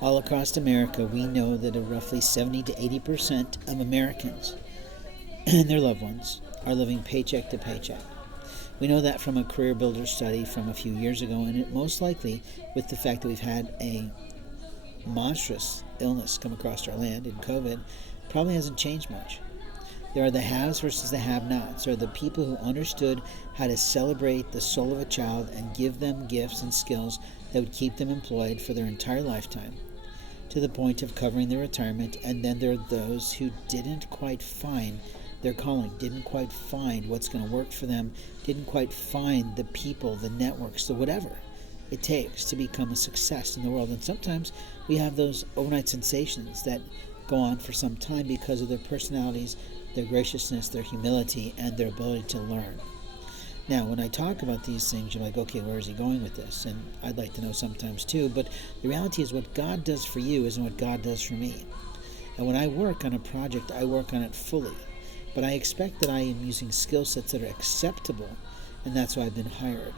All across America, we know that roughly 70 to 80% of Americans and their loved ones are living paycheck to paycheck. We know that from a Career Builder study from a few years ago, and it most likely with the fact that we've had a monstrous illness come across our land in COVID, probably hasn't changed much. There are the haves versus the have-nots. There are the people who understood how to celebrate the soul of a child and give them gifts and skills that would keep them employed for their entire lifetime, to the point of covering their retirement. And then there are those who didn't quite find their calling, didn't quite find what's going to work for them, didn't quite find the people, the networks, the whatever it takes to become a success in the world. And sometimes we have those overnight sensations that go on for some time because of their personalities, their graciousness, their humility, and their ability to learn. Now, when I talk about these things, you're like, okay, where is he going with this? And I'd like to know sometimes too, but the reality is what God does for you isn't what God does for me. And when I work on a project, I work on it fully. But I expect that I am using skill sets that are acceptable, and that's why I've been hired.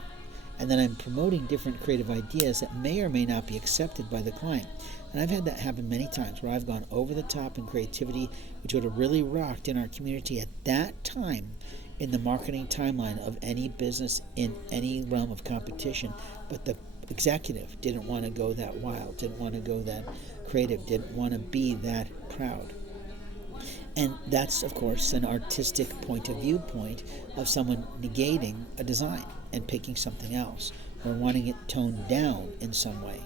And then I'm promoting different creative ideas that may or may not be accepted by the client. And I've had that happen many times where I've gone over the top in creativity, which would have really rocked in our community at that time in the marketing timeline of any business in any realm of competition. But the executive didn't want to go that wild, didn't want to go that creative, didn't want to be that proud. And that's, of course, an artistic viewpoint of someone negating a design and picking something else or wanting it toned down in some way.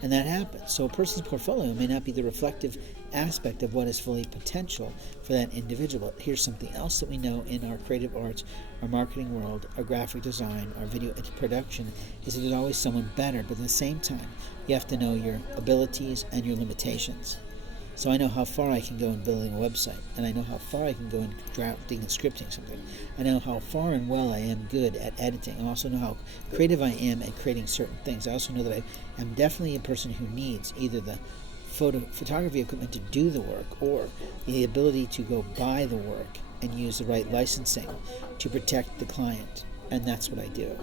And that happens. So a person's portfolio may not be the reflective aspect of what is fully potential for that individual. Here's something else that we know in our creative arts, our marketing world, our graphic design, our video production, is that there's always someone better. But at the same time, you have to know your abilities and your limitations. So I know how far I can go in building a website, and I know how far I can go in drafting and scripting something. I know how far and well I am good at editing. I also know how creative I am at creating certain things. I also know that I am definitely a person who needs either the photography equipment to do the work or the ability to go buy the work and use the right licensing to protect the client. And that's what I do.